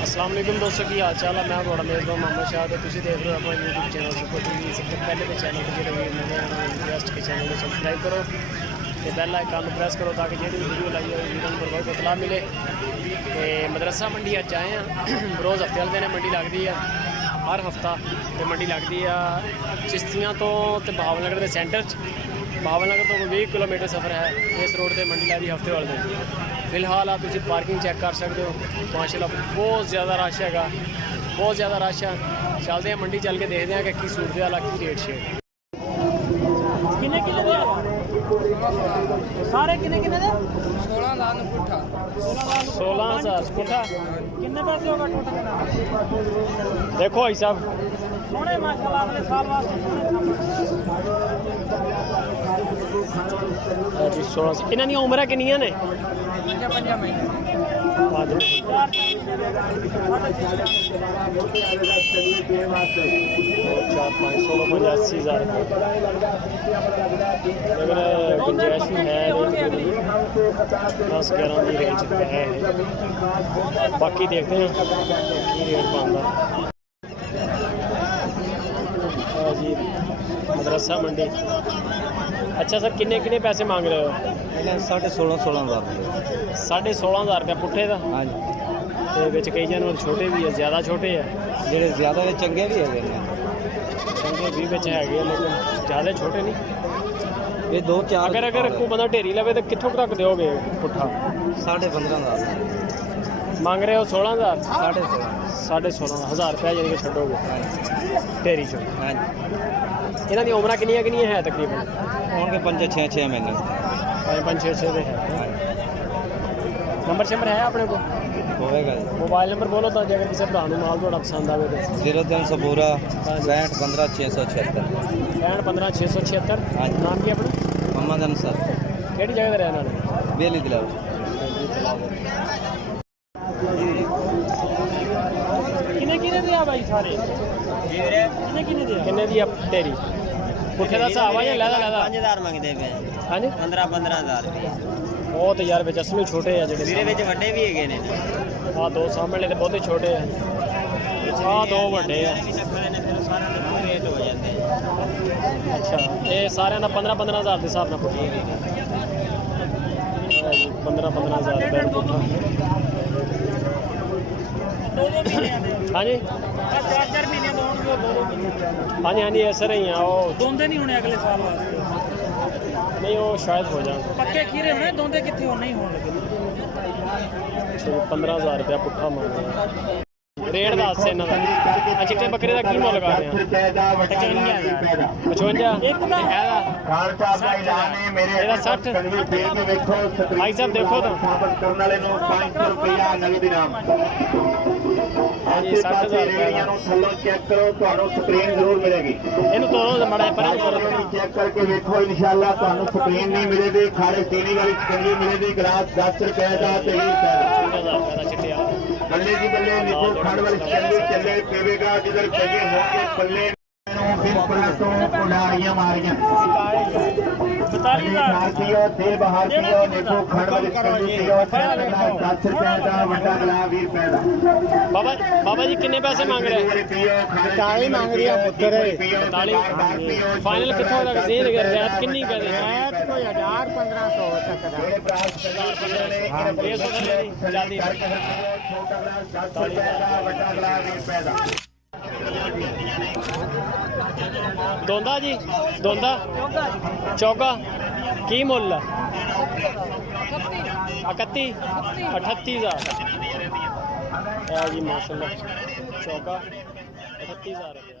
अस्सलाम वालेकुम दोस्तों की हाल चाल है। मैं थोड़ा मेज़बान मोहम्मद शाह तो तुम देख रहे हो अपना यूट्यूब चैनल सुपर टीवी। सब तो पहले तो चैनल को जो रिक्वेस्ट के चैनल को सबसक्राइब करो तो बेल आइकन को प्रेस करो ताकि जो वीडियो लाई हो वीडियो पर बहुत इतला मिले। तो मदरसा मंडी अज आए हैं। रोज़ हफ्ते वाले दिन मंडी लगती है, हर हफ्ता तो मंडी लगती है चिश्तियाँ तो बहावलनगर के सेंटर बहावलनगर तो 20 किलोमीटर सफ़र है। इस रोड पर मंडी लगती हफ्ते वाले दिन। फिलहाल आप तुम पार्किंग चेक कर सकते हो, माशाल्लाह बहुत ज़्यादा रश है, बहुत ज़्यादा रश है। चलते हैं मंडी चल के देखते हैं कि सूरत हाल की रेट शेट सारे किन्ने 16,000 पुट्ठा 16,000 पुट्ठा कितने पैसे होगा टोटल? देखो भाई साहब सोने माशाल्लाह अगले साल वास्ते जी 16 इन्हां दी उम्र किन्नियां ने? 5 महीने 80,000 गुंजाइश भी है 10-11 की रेंज है। बाकी देखते हैं की रेट बनता जी। मदरसा मंडी अच्छा सर किन्ने पैसे मांग रहे हो? 16,500 16,500 रुपया पुट्ठे का। हाँ जी कई जानवर छोटे भी है, ज़्यादा छोटे है, जो ज़्यादा चंगे भी है, चंगे भी बिच है लेकिन ज़्यादा छोटे नहीं। ये 2-4 अगर कोई बंदा ढेरी लवे तो कितों तक दोगे पुट्ठा? 15,500 मांग रहे हो। 16,000 16,500 रुपया यानी कि छोड़ोगे ढेरी चो। हाँ जी इन्हों दी उम्र किनिया है तकरीबन? होंगे 5-6 महीने 5-6 है। नंबर शंबर है अपने को होगा? मोबाइल नंबर बोलो तो अगर किसी भरा माल थोड़ा पसंद आए तो 03 65 15 676 65 15 676। हाँ नाम की अपना? मोहम्मद अंसर। केड़ी जगह रहने वाले? बेली तलाव। किने दिया भाई सारे किने दिया ढेरी पुट्ठे का हिसाब है या लैदा 5,000 मंगते पे? हाँ जी 15,000 वो तो यार असली छोटे है जो वड्डे भी है। हाँ 2 सामने तो बहुत ही छोटे हैं। हाँ 2 वड्डे है। अच्छा ये सारे 15,000 के हिसाब से 15,000 रुपये पुट्ठा। हाँ जी 4 महीने हाँ जी हाँ जी ऐसे ही हैं वो दोंदे नहीं होने अगले साल नहीं वो शायद हो जाए पक्के खीरे होने दोंदे कितने हो नहीं होने लगे। 15,000 रुपया पुट्ठा मांग रहे हैं। रेट दस इन्हों का चिट्टे बकरे का की मुल लगा रहे हैं? 55 भाई साहब देखो तो 60,000 चेक करो स्क्रीन जरूर मिलेगी। इन तोड़ो माड़ा चेक करके देखो इंशाल्लाह ਤੁਹਾਨੂੰ स्क्रीन नहीं मिलेगी। खारे चीनी वाली चंगी मिलेगी। गिलास 10 रुपए का 23 चिट्टे बल्ले जी बल्ले नीचे खाने वाली चंगी चले पीवेगा जिधर जगह होके बल्ले उड़ारियां मारियां तेल बहार पियो देखो खाने वाली चंगी पियो 10 रुपए का वड्डा गिलास 20 रुपए का। बाबा जी कितने पैसे मांग रहे हैं? 45 मांग रही है पुत्र 45 फाइनल कितों तक दे रैत कितनी कर रहे हैं? कोई 1,000-1,500 हो सकता है। दोंदा जी दोंदा चौका की मुल 38,000 जी माशाल्लाह चौका 38,000 रुपया।